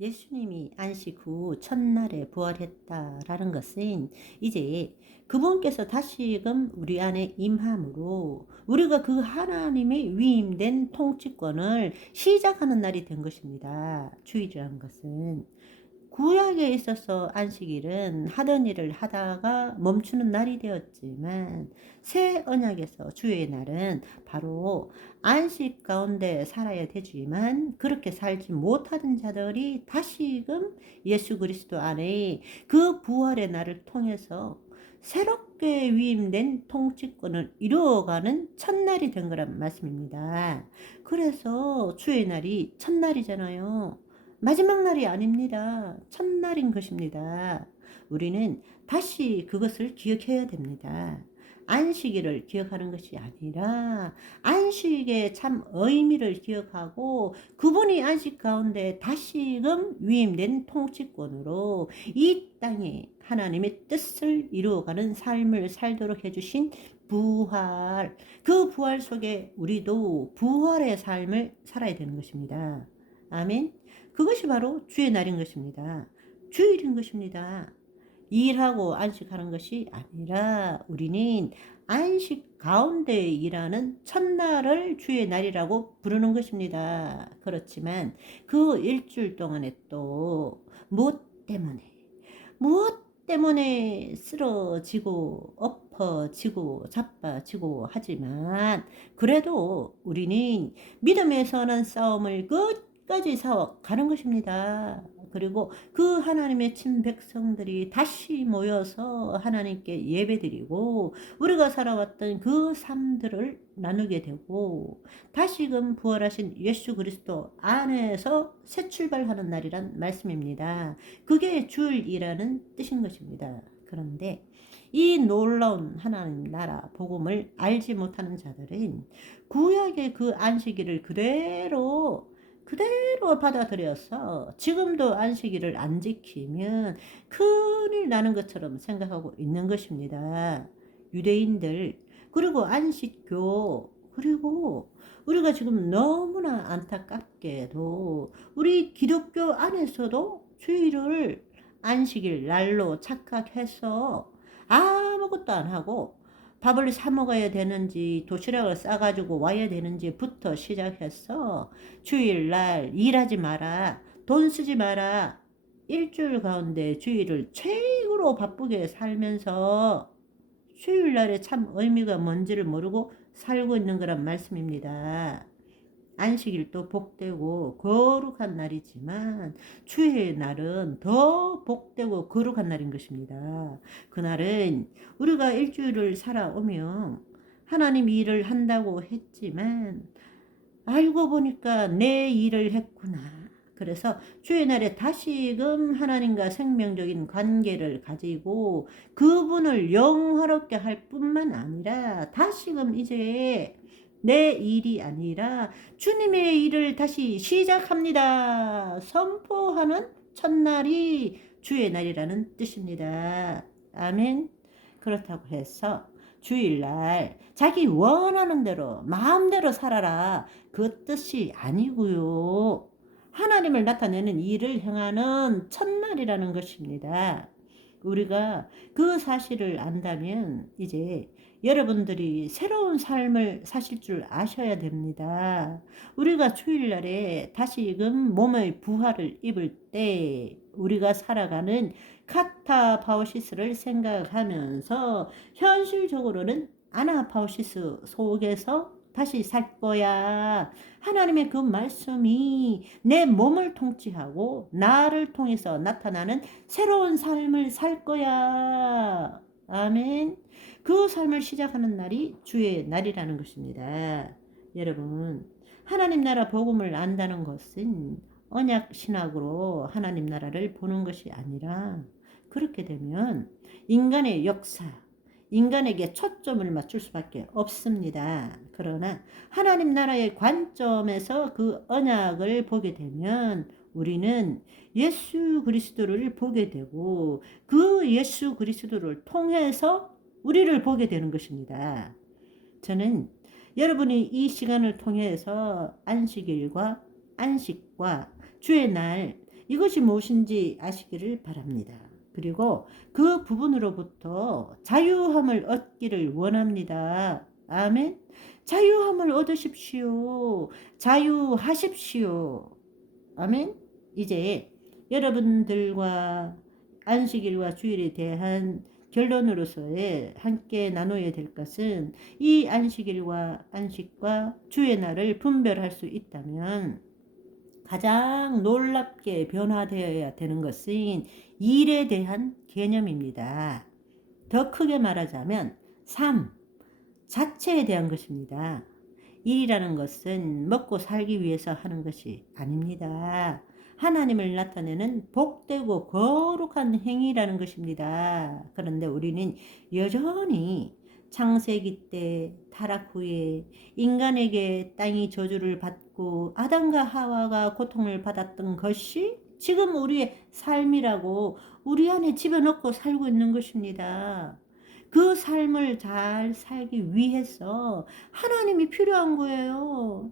예수님이 안식 후 첫날에 부활했다라는 것은 이제 그분께서 다시금 우리 안에 임함으로 우리가 그 하나님의 위임된 통치권을 시작하는 날이 된 것입니다. 주일이라는 것은 구약에 있어서 안식일은 하던 일을 하다가 멈추는 날이 되었지만 새 언약에서 주의 날은 바로 안식 가운데 살아야 되지만 그렇게 살지 못하던 자들이 다시금 예수 그리스도 안에 그 부활의 날을 통해서 새롭게 위임된 통치권을 이루어가는 첫날이 된 거란 말씀입니다. 그래서 주의 날이 첫날이잖아요. 마지막 날이 아닙니다. 첫날인 것입니다. 우리는 다시 그것을 기억해야 됩니다. 안식일을 기억하는 것이 아니라 안식의 참 의미를 기억하고 그분이 안식 가운데 다시금 위임된 통치권으로 이 땅에 하나님의 뜻을 이루어가는 삶을 살도록 해주신 부활, 그 부활 속에 우리도 부활의 삶을 살아야 되는 것입니다. 아멘. 그것이 바로 주의 날인 것입니다. 주일인 것입니다. 일하고 안식하는 것이 아니라 우리는 안식 가운데 일하는 첫날을 주의 날이라고 부르는 것입니다. 그렇지만 그 일주일 동안에 또 무엇 때문에 쓰러지고 엎어지고 자빠지고 하지만 그래도 우리는 믿음의 선한 싸움을 끝까지 싸워 가는 것입니다. 그리고 그 하나님의 친백성들이 다시 모여서 하나님께 예배드리고 우리가 살아왔던 그 삶들을 나누게 되고 다시금 부활하신 예수 그리스도 안에서 새 출발하는 날이란 말씀입니다. 그게 주일이라는 뜻인 것입니다. 그런데 이 놀라운 하나님 나라 복음을 알지 못하는 자들은 구약의 그 안식일을 그대로 받아들여서 지금도 안식일을 안 지키면 큰일 나는 것처럼 생각하고 있는 것입니다. 유대인들, 그리고 안식교, 그리고 우리가 지금 너무나 안타깝게도 우리 기독교 안에서도 주일을 안식일 날로 착각해서 아무것도 안 하고 밥을 사 먹어야 되는지 도시락을 싸가지고 와야 되는지부터 시작해서 주일날 일하지 마라, 돈 쓰지 마라, 일주일 가운데 주일을 최고로 바쁘게 살면서 주일날에 참 의미가 뭔지를 모르고 살고 있는 거란 말씀입니다. 안식일도 복되고 거룩한 날이지만 주의 날은 더 복되고 거룩한 날인 것입니다. 그날은 우리가 일주일을 살아오면 하나님 일을 한다고 했지만 알고 보니까 내 일을 했구나. 그래서 주의 날에 다시금 하나님과 생명적인 관계를 가지고 그분을 영화롭게 할 뿐만 아니라 다시금 이제 내 일이 아니라 주님의 일을 다시 시작합니다. 선포하는 첫날이 주의 날이라는 뜻입니다. 아멘. 그렇다고 해서 주일날 자기 원하는 대로 마음대로 살아라, 그 뜻이 아니고요. 하나님을 나타내는 일을 행하는 첫날이라는 것입니다. 우리가 그 사실을 안다면 이제 여러분들이 새로운 삶을 사실 줄 아셔야 됩니다. 우리가 주일날에 다시금 몸의 부활을 입을 때 우리가 살아가는 카타바오시스를 생각하면서 현실적으로는 아나바오시스 속에서 다시 살 거야. 하나님의 그 말씀이 내 몸을 통치하고 나를 통해서 나타나는 새로운 삶을 살 거야. 아멘. 그 삶을 시작하는 날이 주의 날이라는 것입니다. 여러분, 하나님 나라 복음을 안다는 것은 언약 신학으로 하나님 나라를 보는 것이 아니라 그렇게 되면 인간의 역사, 인간에게 초점을 맞출 수밖에 없습니다. 그러나 하나님 나라의 관점에서 그 언약을 보게 되면 우리는 예수 그리스도를 보게 되고 그 예수 그리스도를 통해서 우리를 보게 되는 것입니다. 저는 여러분이 이 시간을 통해서 안식일과 안식과 주의 날 이것이 무엇인지 아시기를 바랍니다. 그리고 그 부분으로부터 자유함을 얻기를 원합니다. 아멘. 자유함을 얻으십시오. 자유하십시오. 아멘. 이제 여러분들과 안식일과 주일에 대한 결론으로서의 함께 나눠야 될 것은, 이 안식과 주의 날을 분별할 수 있다면 가장 놀랍게 변화되어야 되는 것은 일에 대한 개념입니다. 더 크게 말하자면 삶 자체에 대한 것입니다. 일이라는 것은 먹고 살기 위해서 하는 것이 아닙니다. 하나님을 나타내는 복되고 거룩한 행위라는 것입니다. 그런데 우리는 여전히 창세기 때 타락 후에 인간에게 땅이 저주를 받고 아담과 하와가 고통을 받았던 것이 지금 우리의 삶이라고 우리 안에 집어넣고 살고 있는 것입니다. 그 삶을 잘 살기 위해서 하나님이 필요한 거예요.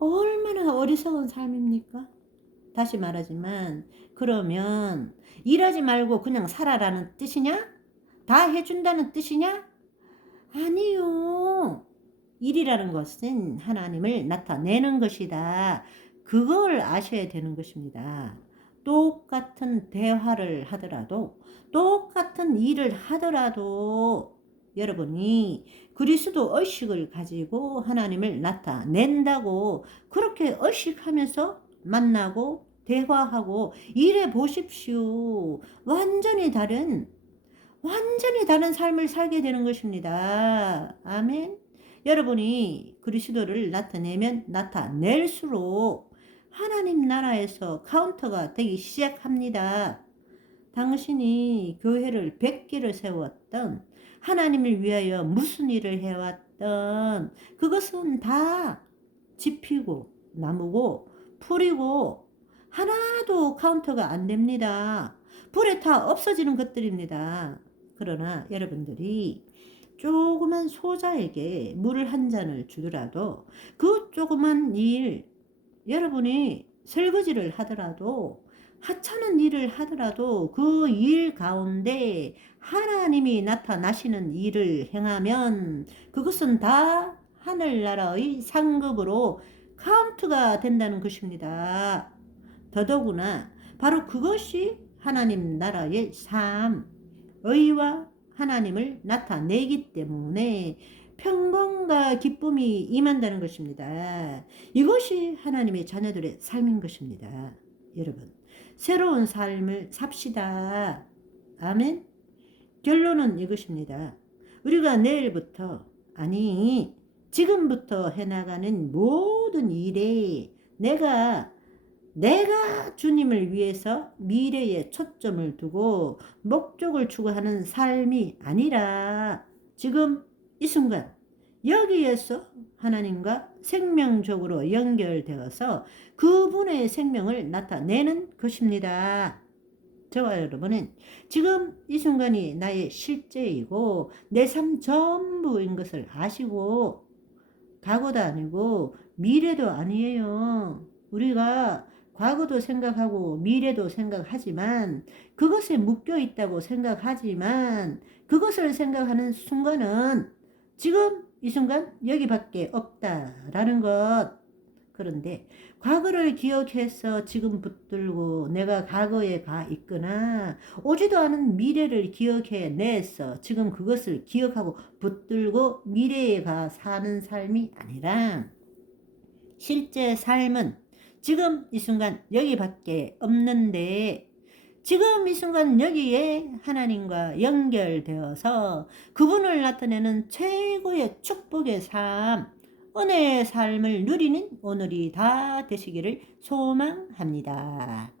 얼마나 어리석은 삶입니까? 다시 말하지만, 그러면 일하지 말고 그냥 살아라는 뜻이냐? 다 해준다는 뜻이냐? 아니요. 일이라는 것은 하나님을 나타내는 것이다. 그걸 아셔야 되는 것입니다. 똑같은 대화를 하더라도, 똑같은 일을 하더라도 여러분이 그리스도 의식을 가지고 하나님을 나타낸다고 그렇게 의식하면서 만나고 대화하고 일해 보십시오. 완전히 다른 삶을 살게 되는 것입니다. 아멘. 여러분이 그리스도를 나타내면 나타낼수록 하나님 나라에서 카운터가 되기 시작합니다. 당신이 교회를 100개를 세웠던, 하나님을 위하여 무슨 일을 해왔던, 그것은 다 지피고 나무고 풀이고 하나도 카운터가 안 됩니다. 불에 다 없어지는 것들입니다. 그러나 여러분들이 조그만 소자에게 물을 한 잔을 주더라도, 그 조그만 일, 여러분이 설거지를 하더라도, 하찮은 일을 하더라도 그 일 가운데 하나님이 나타나시는 일을 행하면 그것은 다 하늘나라의 상급으로 카운트가 된다는 것입니다. 더더구나 바로 그것이 하나님 나라의 삶, 의와 하나님을 나타내기 때문에 평강과 기쁨이 임한다는 것입니다. 이것이 하나님의 자녀들의 삶인 것입니다. 여러분, 새로운 삶을 삽시다. 아멘. 결론은 이것입니다. 우리가 내일부터, 아니 지금부터 해나가는 모든 일에 내가 주님을 위해서 미래에 초점을 두고 목적을 추구하는 삶이 아니라, 지금 이 순간 여기에서 하나님과 생명적으로 연결되어서 그분의 생명을 나타내는 것입니다. 저와 여러분은 지금 이 순간이 나의 실제이고 내 삶 전부인 것을 아시고, 과거도 아니고 미래도 아니에요. 우리가 과거도 생각하고 미래도 생각하지만, 그것에 묶여 있다고 생각하지만, 그것을 생각하는 순간은 지금 이 순간 여기밖에 없다라는 것. 그런데 과거를 기억해서 지금 붙들고 내가 과거에 가 있거나, 오지도 않은 미래를 기억해 내서 지금 그것을 기억하고 붙들고 미래에 가 사는 삶이 아니라, 실제 삶은 지금 이 순간 여기밖에 없는데, 지금 이 순간 여기에 하나님과 연결되어서 그분을 나타내는 최고의 축복의 삶, 은혜의 삶을 누리는 오늘이 다 되시기를 소망합니다.